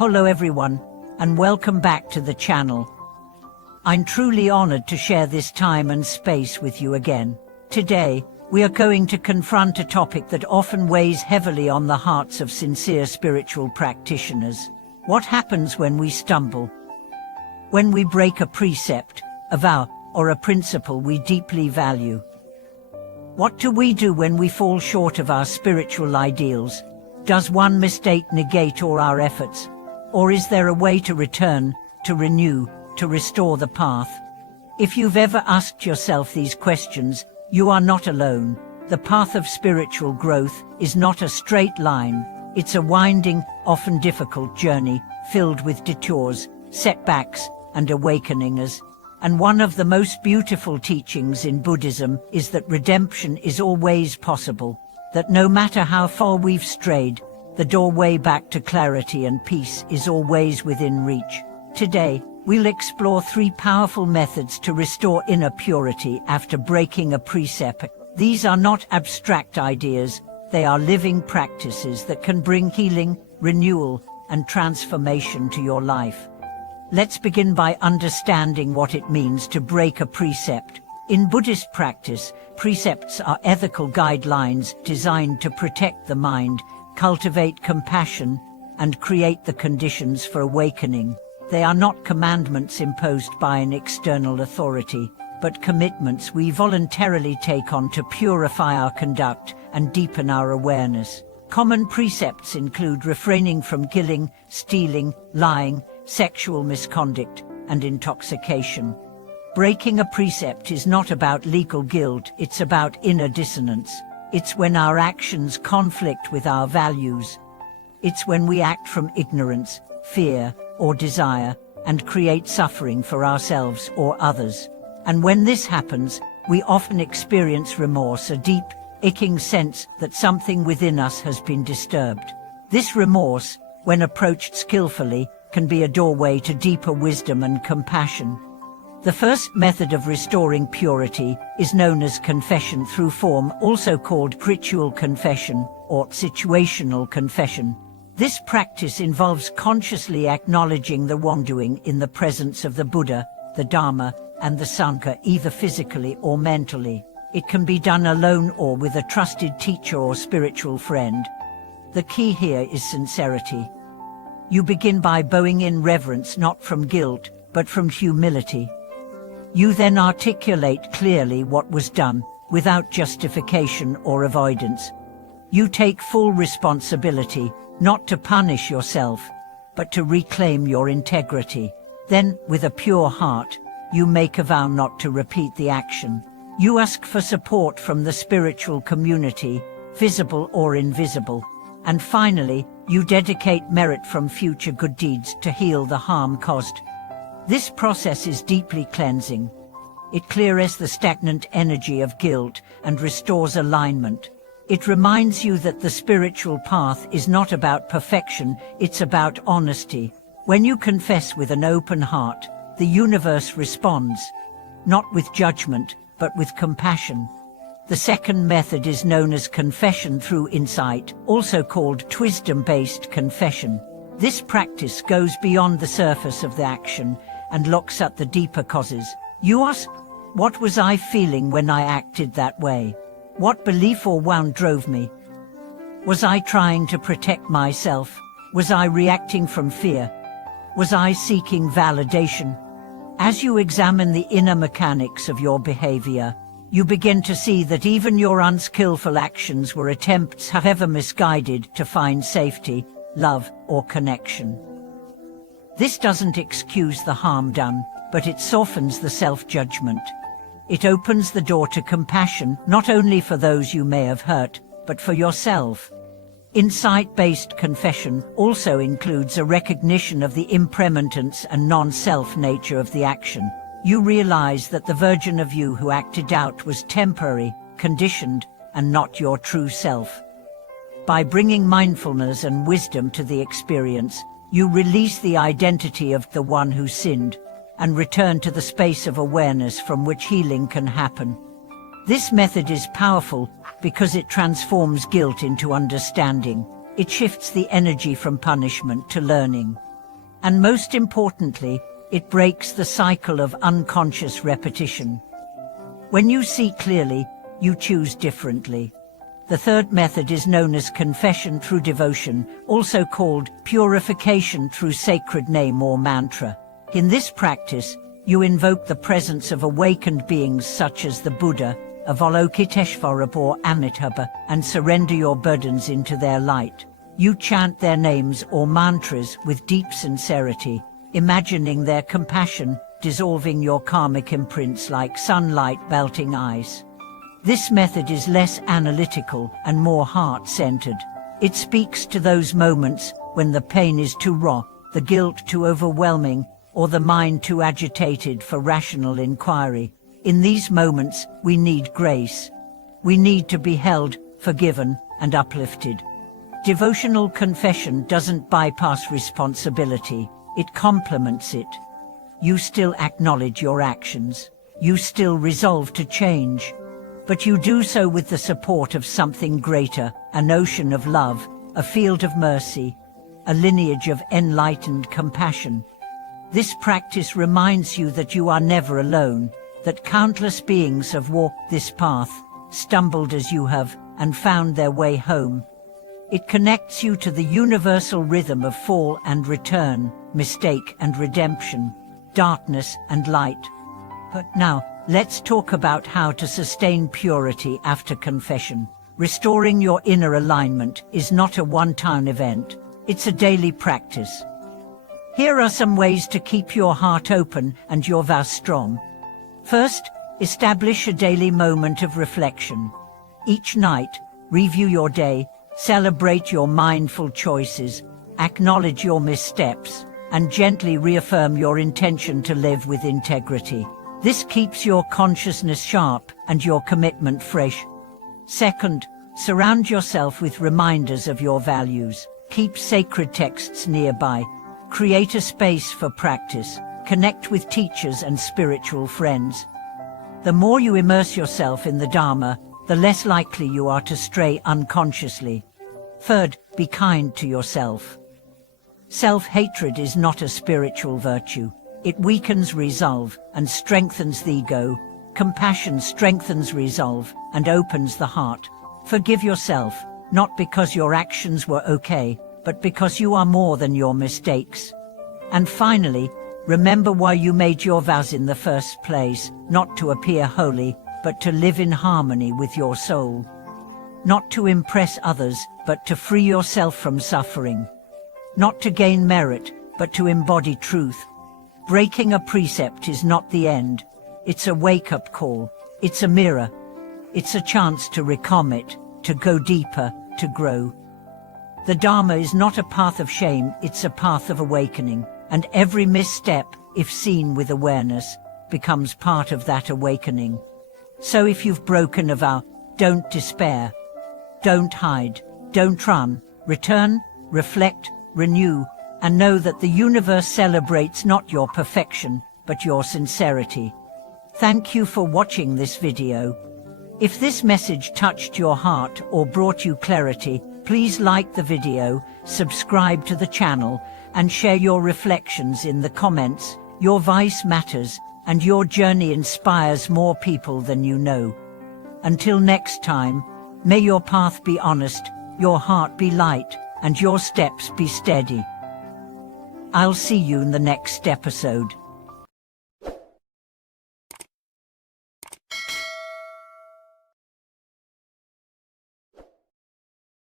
Hello everyone, and welcome back to the channel. I'm truly honored to share this time and space with you again. Today, we are going to confront a topic that often weighs heavily on the hearts of sincere spiritual practitioners. What happens when we stumble? When we break a precept, a vow, or a principle we deeply value? What do we do when we fall short of our spiritual ideals? Does one mistake negate all our efforts? Or is there a way to return, to renew, to restore the path? If you've ever asked yourself these questions, you are not alone. The path of spiritual growth is not a straight line. It's a winding, often difficult journey, filled with detours, setbacks, and awakenings. And one of the most beautiful teachings in Buddhism is that redemption is always possible, that no matter how far we've strayed, the doorway back to clarity and peace is always within reach. Today, we'll explore 3 powerful methods to restore inner purity after breaking a precept. These are not abstract ideas, they are living practices that can bring healing, renewal, and transformation to your life. Let's begin by understanding what it means to break a precept. In Buddhist practice, precepts are ethical guidelines designed to protect the mind, cultivate compassion, and create the conditions for awakening. They are not commandments imposed by an external authority, but commitments we voluntarily take on to purify our conduct and deepen our awareness. Common precepts include refraining from killing, stealing, lying, sexual misconduct, and intoxication. Breaking a precept is not about legal guilt, it's about inner dissonance. It's when our actions conflict with our values. It's when we act from ignorance, fear, or desire, and create suffering for ourselves or others. And when this happens, we often experience remorse, a deep, aching sense that something within us has been disturbed. This remorse, when approached skillfully, can be a doorway to deeper wisdom and compassion. The first method of restoring purity is known as confession through form, also called ritual confession or situational confession. This practice involves consciously acknowledging the wrongdoing in the presence of the Buddha, the Dharma, and the Sangha, either physically or mentally. It can be done alone or with a trusted teacher or spiritual friend. The key here is sincerity. You begin by bowing in reverence, not from guilt, but from humility. You then articulate clearly what was done, without justification or avoidance. You take full responsibility, not to punish yourself, but to reclaim your integrity. Then, with a pure heart, you make a vow not to repeat the action. You ask for support from the spiritual community, visible or invisible. And finally, you dedicate merit from future good deeds to heal the harm caused. This process is deeply cleansing. It clears the stagnant energy of guilt and restores alignment. It reminds you that the spiritual path is not about perfection, it's about honesty. When you confess with an open heart, the universe responds, not with judgment, but with compassion. The second method is known as confession through insight, also called wisdom-based confession. This practice goes beyond the surface of the action and looks at the deeper causes. You ask, what was I feeling when I acted that way? What belief or wound drove me? Was I trying to protect myself? Was I reacting from fear? Was I seeking validation? As you examine the inner mechanics of your behavior, you begin to see that even your unskillful actions were attempts, however misguided, to find safety, love, or connection. This doesn't excuse the harm done, but it softens the self-judgment. It opens the door to compassion, not only for those you may have hurt, but for yourself. Insight-based confession also includes a recognition of the impermanence and non-self nature of the action. You realize that the version of you who acted out was temporary, conditioned, and not your true self. By bringing mindfulness and wisdom to the experience, you release the identity of the one who sinned, and return to the space of awareness from which healing can happen. This method is powerful because it transforms guilt into understanding. It shifts the energy from punishment to learning. And most importantly, it breaks the cycle of unconscious repetition. When you see clearly, you choose differently. The third method is known as confession through devotion, also called purification through sacred name or mantra. In this practice, you invoke the presence of awakened beings such as the Buddha, Avalokiteshvara or Amitabha, and surrender your burdens into their light. You chant their names or mantras with deep sincerity, imagining their compassion, dissolving your karmic imprints like sunlight melting ice. This method is less analytical and more heart-centered. It speaks to those moments when the pain is too raw, the guilt too overwhelming, or the mind too agitated for rational inquiry. In these moments, we need grace. We need to be held, forgiven, and uplifted. Devotional confession doesn't bypass responsibility, it complements it. You still acknowledge your actions. You still resolve to change. But you do so with the support of something greater, an ocean of love, a field of mercy, a lineage of enlightened compassion. This practice reminds you that you are never alone, that countless beings have walked this path, stumbled as you have, and found their way home. It connects you to the universal rhythm of fall and return, mistake and redemption, darkness and light. But now, let's talk about how to sustain purity after confession. Restoring your inner alignment is not a one-time event, it's a daily practice. Here are some ways to keep your heart open and your vows strong. First, establish a daily moment of reflection. Each night, review your day, celebrate your mindful choices, acknowledge your missteps, and gently reaffirm your intention to live with integrity. This keeps your consciousness sharp and your commitment fresh. Second, surround yourself with reminders of your values. Keep sacred texts nearby. Create a space for practice. Connect with teachers and spiritual friends. The more you immerse yourself in the Dharma, the less likely you are to stray unconsciously. Third, be kind to yourself. Self-hatred is not a spiritual virtue. It weakens resolve and strengthens the ego. Compassion strengthens resolve and opens the heart. Forgive yourself, not because your actions were okay, but because you are more than your mistakes. And finally, remember why you made your vows in the first place, not to appear holy, but to live in harmony with your soul. Not to impress others, but to free yourself from suffering. Not to gain merit, but to embody truth. Breaking a precept is not the end. It's a wake-up call. It's a mirror. It's a chance to recommit, to go deeper, to grow. The Dharma is not a path of shame, it's a path of awakening. And every misstep, if seen with awareness, becomes part of that awakening. So if you've broken a vow, don't despair. Don't hide. Don't run. Return, reflect, renew, and know that the universe celebrates not your perfection, but your sincerity. Thank you for watching this video. If this message touched your heart or brought you clarity, please like the video, subscribe to the channel, and share your reflections in the comments. Your voice matters, and your journey inspires more people than you know. Until next time, may your path be honest, your heart be light, and your steps be steady. I'll see you in the next episode.